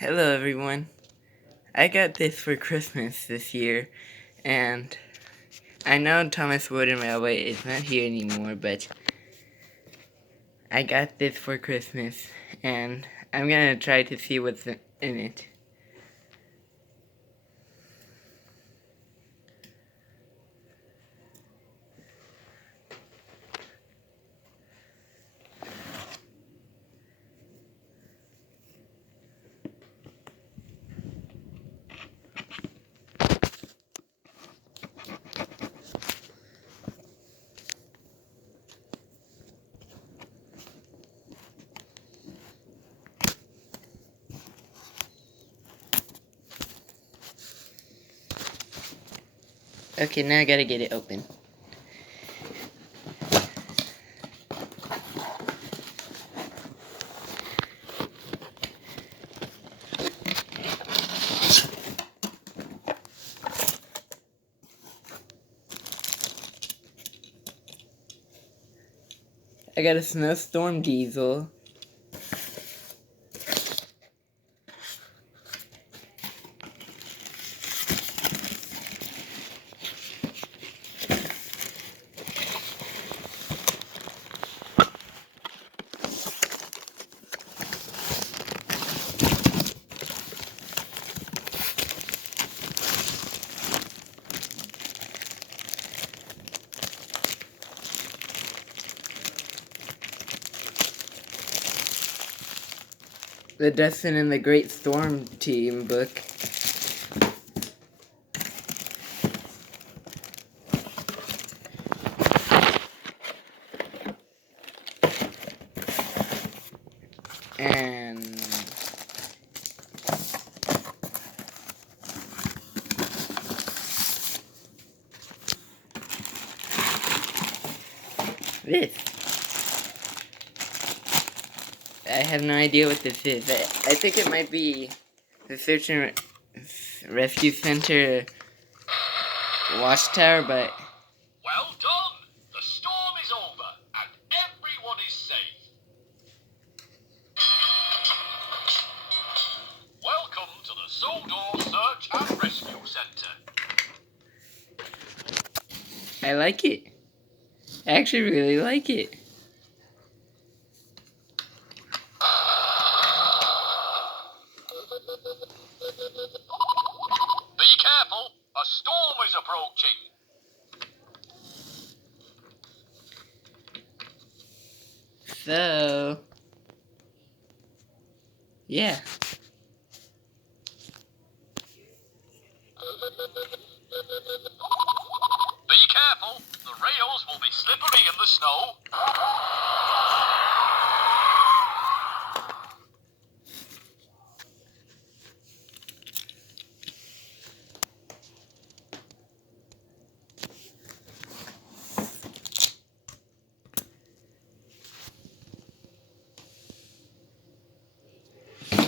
Hello everyone. I got this for Christmas this year, and I know Thomas Wooden Railway is not here anymore, but I got this for Christmas, and I'm gonna try to see what's in it. Okay, now I gotta get it open. I got a Snowstorm Diesel. The Dustin and the Great Storm Team book. And this. I have no idea what this is. I think it might be the Search and Rescue Center watchtower, but Well done! The storm is over and everyone is safe. Welcome to the Soldor Search and Rescue Centre. I like it. I actually really like it. Be careful, a storm is approaching. So, yeah.